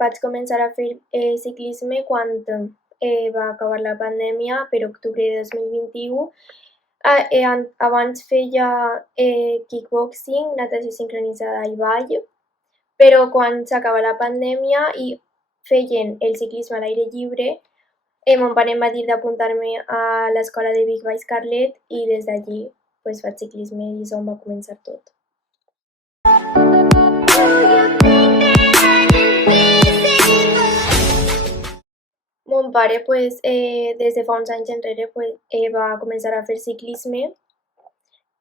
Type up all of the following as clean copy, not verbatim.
vaig començar a fer ciclisme quan va acabar la pandèmia, per octubre de 2021. Abans feia kickboxing, natació sincronitzada i ball, però quan s'acaba la pandèmia i feien el ciclisme a l'aire lliure, mon pare em va dir d'apuntar-me a l'escola de Big Bike Scarlet i des d'allí pues, faig ciclisme i és on va començar tot. Mon pare pues, des de fa uns anys enrere pues, va començar a fer ciclisme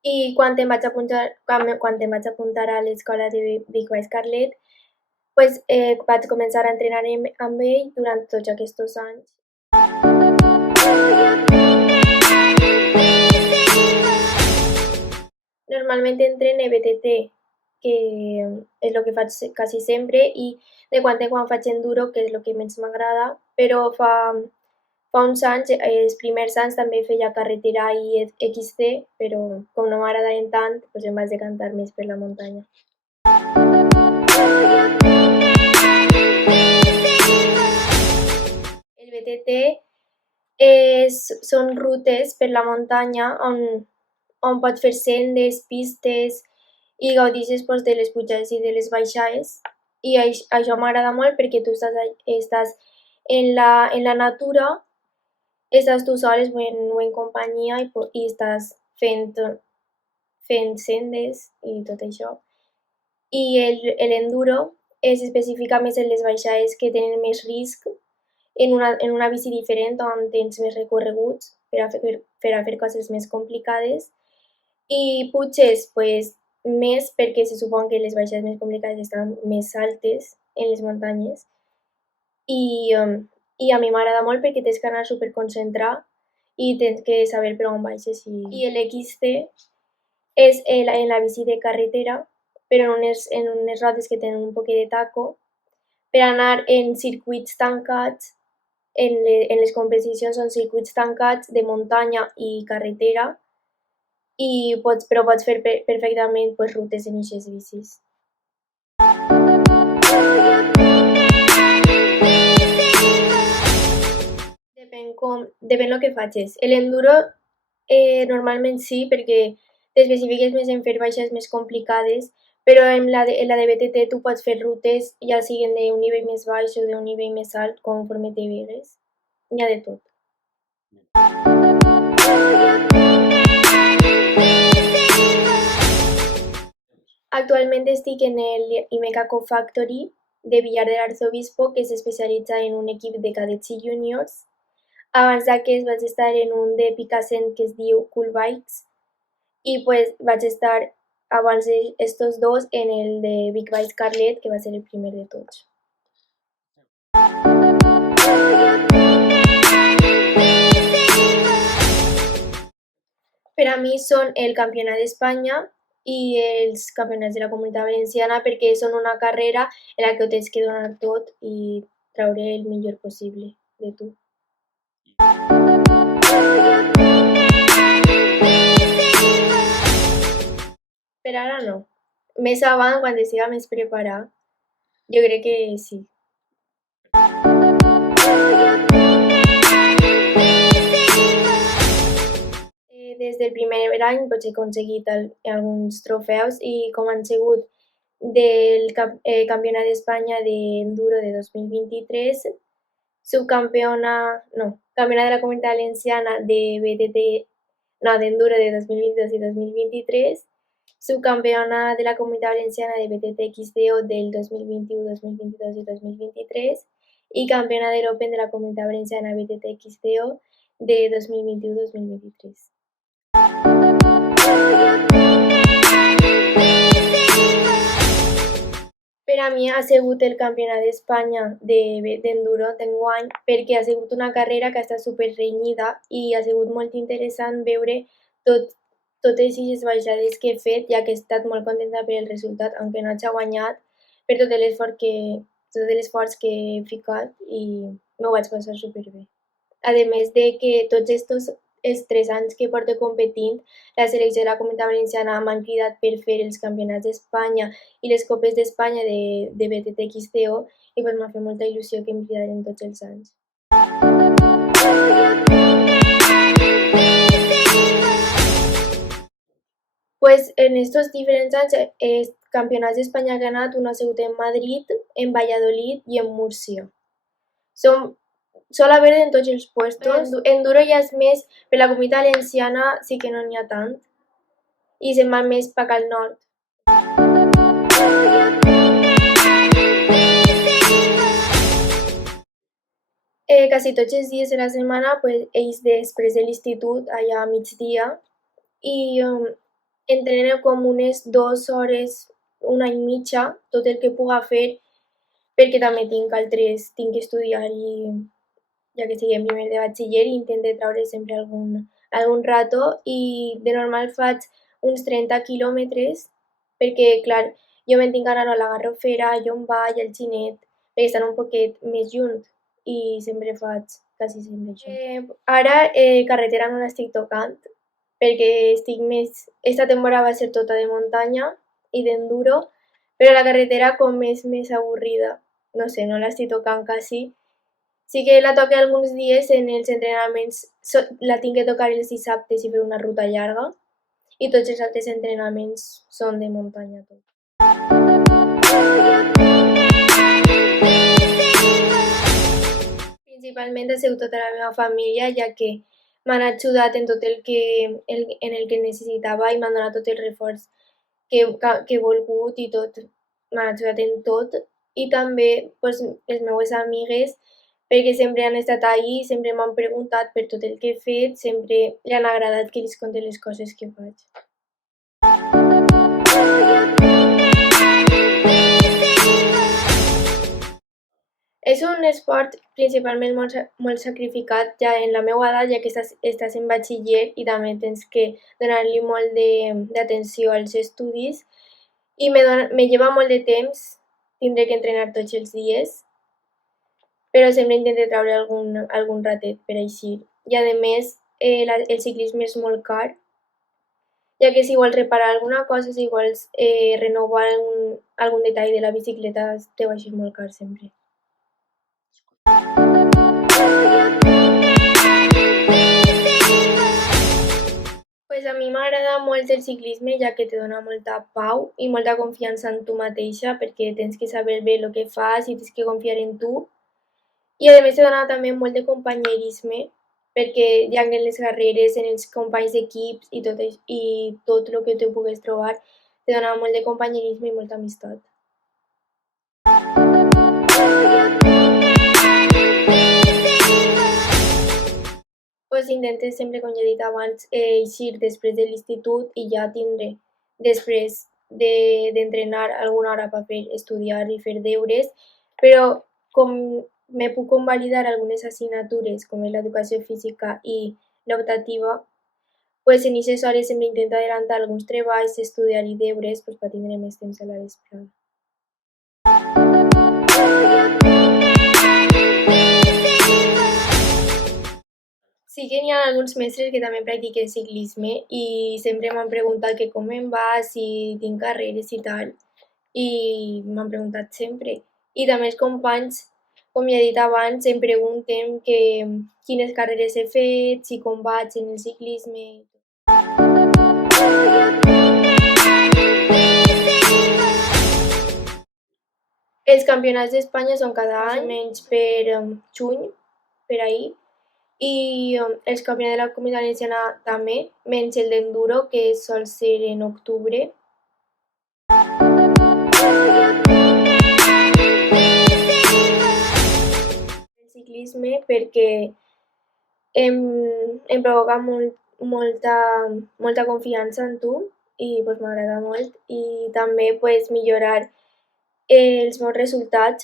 i quan em vaig apuntar a l'escola de Big Bike Scarlet pues, vaig començar a entrenar amb ell durant tots aquests anys. Normalment entrene BTT, que és el que faig quasi sempre, i de quan en quan faig enduro, que és el que més m'agrada, però fa uns anys, els primers anys també feia carretera i XC, però com no m'agradaven tant, doncs em vaig decantar més per la muntanya. El BTT són rutes per la muntanya on pots fer sendes, pistes i gaudeixes pues, de les pujades i de les baixades. I això m'agrada molt perquè tu estàs en la natura, estàs tu soles o en companyia i estàs fent sendes i tot això. I l'enduro es especifica més en les baixades que tenen més risc, en una bici diferent on tens més recorreguts per a fer coses més complicades i puges pues, més perquè se supon que les baixades més complicades estan més altes en les muntanyes i a mi m'agrada molt perquè tens que anar superconcentrat i tens que saber per on baixes. I l'XC és en la bici de carretera, però en unes rodes que tenen un poc de taco, per anar en circuits tancats, en les competicions són circuits tancats de muntanya i carretera, però pots fer perfectament pues, rutes en aquestes bicis. Depèn el que facis. L'enduro normalment sí, perquè t'especifiques més en fer baixes més complicades, però en la de BTT tu pots fer rutes ja siguin d'un nivell més baix o d'un nivell més alt, conforme te vegues. N'hi ha de tot. Actualment estic en el IMECA Co-Factory de Villar de l'Arzobispo, que s'especialitza en un equip de cadets i juniors. Abans d'aquest vaig estar en un de Picassent que es diu Cool Bikes i pues, vaig estar abans d'estos dos en el de Big Bike Scarlet, que va ser el primer de tots. Per a mi són el Campionat d'Espanya i els Campionats de la Comunitat Valenciana perquè són una carrera en la que ho tens que donar tot i treure el millor possible de tu. Per ara no. Més avant, quan estiga més preparat, jo crec que sí. Des del primer any doncs, he aconseguit alguns trofeus i com han sigut del Campionat d'Espanya d'Enduro de 2023, Campionat de la Comunitat Valenciana de d'Enduro de 2022 i 2023, subcampionat de la Comunitat Valenciana de BTT XDO del 2021, 2022 i 2023 i campionat d'Europa de la Comunitat Valenciana BTT XDO de 2021-2023. Per a mi ha sigut el Campionat d'Espanya d'Enduro d'enguany perquè ha sigut una carrera que ha estat superrenyida i ha sigut molt interessant veure totes aquestes baixades que he fet, ja que he estat molt contenta per el resultat, aunque no hagi guanyat, per tot l'esforç que he ficat i m'ho vaig passar superbé. A més de que tots aquests els 3 anys que porto competint, la selecció de la Comunitat Valenciana m'han cridat per fer els campionats d'Espanya i les copes d'Espanya de BTT-XCO i pues m'ha fet molta il·lusió que em cridaren tots els anys. Pues en estos diferents anys, campionats d'Espanya que he anat, un ha sigut en Madrid, en Valladolid i en Múrcia. Sol haver en tots els puestos. Enduro ja és més, per la Comunitat Valenciana sí que no n'hi ha tant, i se'n van més cap al nord. Quasi tots els dies de la setmana, pues, ells després de l'institut, allà a migdia, i entrenem com unes 2 hores, una i mitja, tot el que puga fer, perquè també tinc que estudiar i ja que estic en primer de batxiller i intento treure sempre algun rato i de normal faig uns 30 quilòmetres perquè, clar, jo me'n tinc d'anar a la Garrofera, a Llombai, al Xinet, perquè estan un poquet més lluny i sempre faig quasi sempre això. Ara carretera no l'estic tocant perquè estic més... Esta temporada va ser tota de muntanya i d'enduro, però la carretera com és més avorrida, no sé, no l'estic tocant quasi. Sí que la toque alguns dies en els entrenaments, la tinc que tocar els dissabtes i fer una ruta llarga i tots els altres entrenaments són de muntanya tot. Principalment ha sigut tota la meva família, ja que m'han ajudat en tot en el que necessitava i m'han donat tot el reforç que he volgut i tot, m'han ajudat en tot. I també pues, les meues amigues, perquè sempre han estat ahí, sempre m'han preguntat per tot el que he fet, sempre li han agradat que els conte les coses que faig. És un esport principalment molt sacrificat ja en la meva edat, ja que estàs en batxiller i també tens que donar-li molt d'atenció als estudis i me lleva molt de temps, tindré que entrenar tots els dies, però sempre intento treure algun ratet per així. I a més, el ciclisme és molt car, ja que si vols reparar alguna cosa, si vols renovar algun detall de la bicicleta, te va ser molt car sempre. Pues a mi m'agrada molt el ciclisme, ja que te dona molta pau i molta confiança en tu mateixa, perquè tens que saber bé el que fas i tens que confiar en tu. I a més te dona també molt de companyerisme, perquè ja en les carreres, en els companys d'equips i tot el que tu pugues trobar, te dona molt de companyerisme i molta amistat. Pues intentes sempre, com ja he dit abans, eixir després de l'institut i ja tindre, després d'entrenar alguna hora per fer estudiar i fer deures, però com me puc convalidar algunes assignatures, com és l'educació física i l'optativa, pues en aquestes hores sempre intento adelantar alguns treballs, estudiar i deures pues, per tindre més temps a la vesprada. Sí que n'hi ha alguns mestres que també practiquen ciclisme i sempre m'han preguntat que com em va, si tinc carreres i tal, i m'han preguntat sempre. I també els companys, com ja he dit abans, em pregunten que quines carreres he fet, si com vaig en el ciclisme. Els campionats d'Espanya són cada any, menys per juny, per ahir, i els campionats de la Comunitat Valenciana també, menys el d'enduro, que sol ser en octubre. El ciclisme perquè em provoca molta confiança en tu i pues, m'agrada molt i també pues, millorar els meus resultats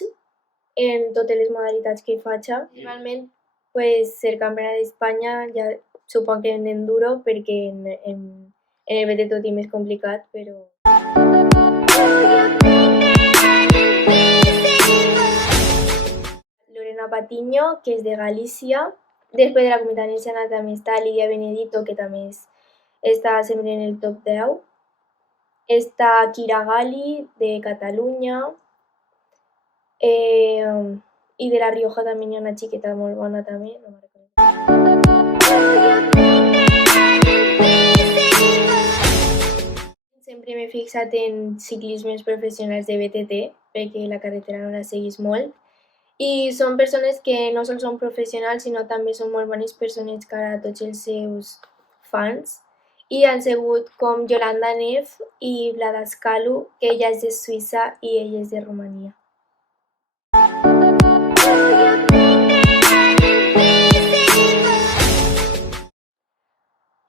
en totes les modalitats que faig. Principalment pues, ser campiona d'Espanya, ja suponc que en enduro, perquè en el BT tot i més complicat, però... Lorena Patiño, que és de Galícia, Després de la comunitat valenciana també està Lídia Benedito, que també està sempre en el top 10. Està Kira Gali, de Catalunya. I de La Rioja també hi ha una xiqueta molt bona també, no me'n recordo. Sempre m'he fixat en ciclismes professionals de BTT, perquè la carretera no la seguís molt. I són persones que no sols són professionals, sinó també són molt bones persones cara a tots els seus fans. I han sigut com Yolanda Neff i Vlada Skalu, que ella és de Suïssa i ell és de Romania.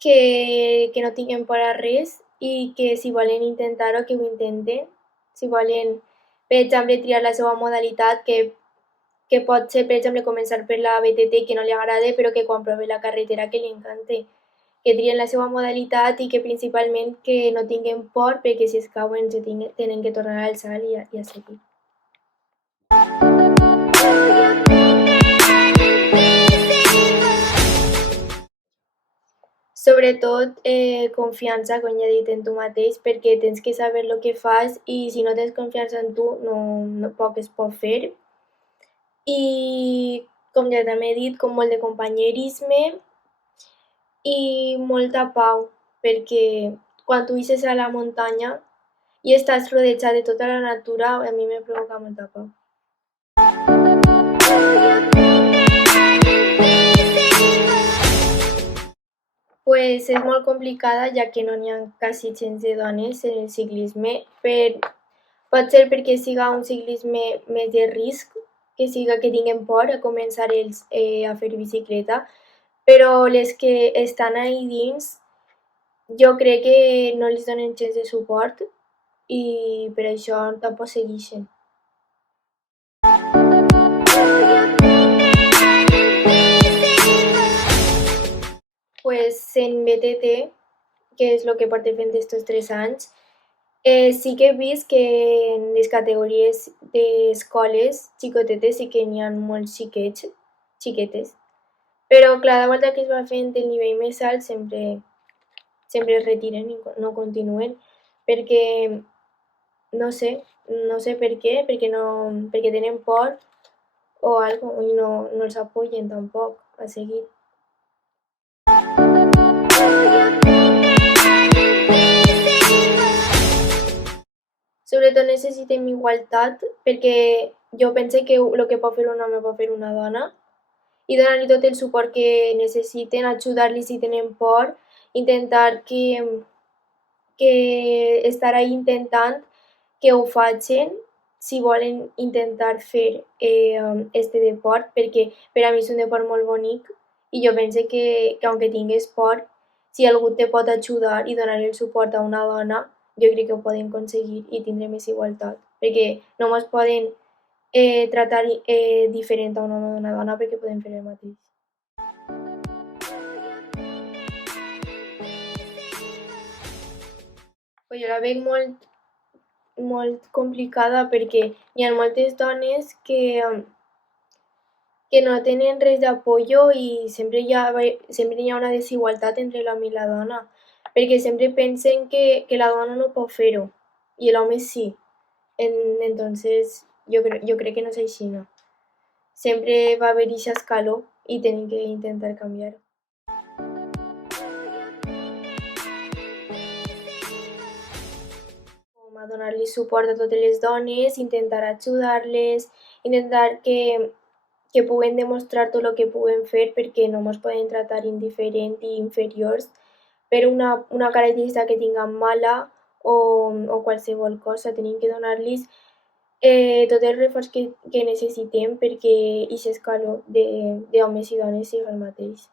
Que no tinguin por a res i que si volen intentar-ho, que ho intenten. Si volen, per exemple, triar la seva modalitat, que pot ser, per exemple, començar per la BTT que no li agrada, però que quan provi la carretera que li encante. Que trien la seva modalitat i que principalment que no tinguin por perquè si es cauen tenen que tornar al salt i a seguir. Sobretot confiança, com ja he dit, en tu mateix, perquè tens que saber el que fas i si no tens confiança en tu no poc es pot fer. I com ja també he dit, com molt de companyerisme i molta pau, perquè quan tu ixes a la muntanya i estàs rodejat de tota la natura, a mi me provoca molta pau. Pues és molt complicada, ja que no n'hi ha quasi gens de dones en el ciclisme. Pot ser perquè siga un ciclisme més de risc, que tinguen por a començar ells a fer bicicleta, però les que estan ahí dins jo crec que no els donen gens de suport i per això tampoc segueixen. Pues en BTT, que és el que porto fent estos 3 anys, sí que he vist que en les categories d'escoles xicotetes sí que n'hi ha molts xiquets, xiquetes. Però cada volta que es va fent el nivell més alt sempre es retiren i no continuen, perquè no sé per què, perquè tenen por o algo i no els apoyen tampoc a seguir. Sobretot necessitem igualtat, perquè jo pense que el que pot fer un home pot fer una dona i donar-li tot el suport que necessiten, ajudar-los si tenen por, intentar que estar ahí intentant que ho facin si volen intentar fer este deport, perquè per a mi és un deport molt bonic i jo pense que aunque tingues por, si algú te pot ajudar i donar el suport a una dona, jo crec que ho podem aconseguir i tindrem més igualtat, perquè no ens poden tratar diferent a un home o una dona perquè podem fer el mateix. Pues jo la veig molt complicada perquè hi ha moltes dones que no tenen res d'apoyo i sempre hi ha una desigualtat entre l'home i la dona, perquè sempre pensen que la dona no pot fer-ho i l'home sí. Entonces jo crec que no és així, no. Sempre va haver eixa escaló i tenim que intentar canviar-ho. Com a donar-li suport a totes les dones, intentar ajudar-les, intentar que puguen demostrar tot el que puguen fer perquè no ens poden tratar indiferent i inferiors per una característica que tinguem mala o qualsevol cosa. Tenim que donar-los tot el reforç que necessitem perquè aquest escaló d'homes i dones sigui el mateix.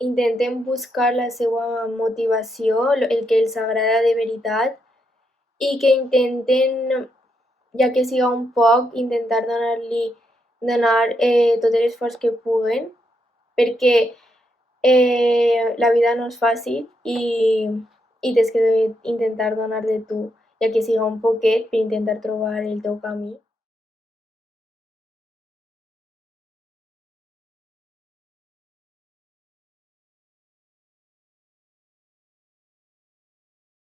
Intenten buscar la seva motivació, el que els agrada de veritat i que intenten, ja que siga un poc, intentar donar tot l'esforç que puguen, perquè la vida no és fàcil i tens que intentar donar de tu ja que siga un poquet per intentar trobar el teu camí.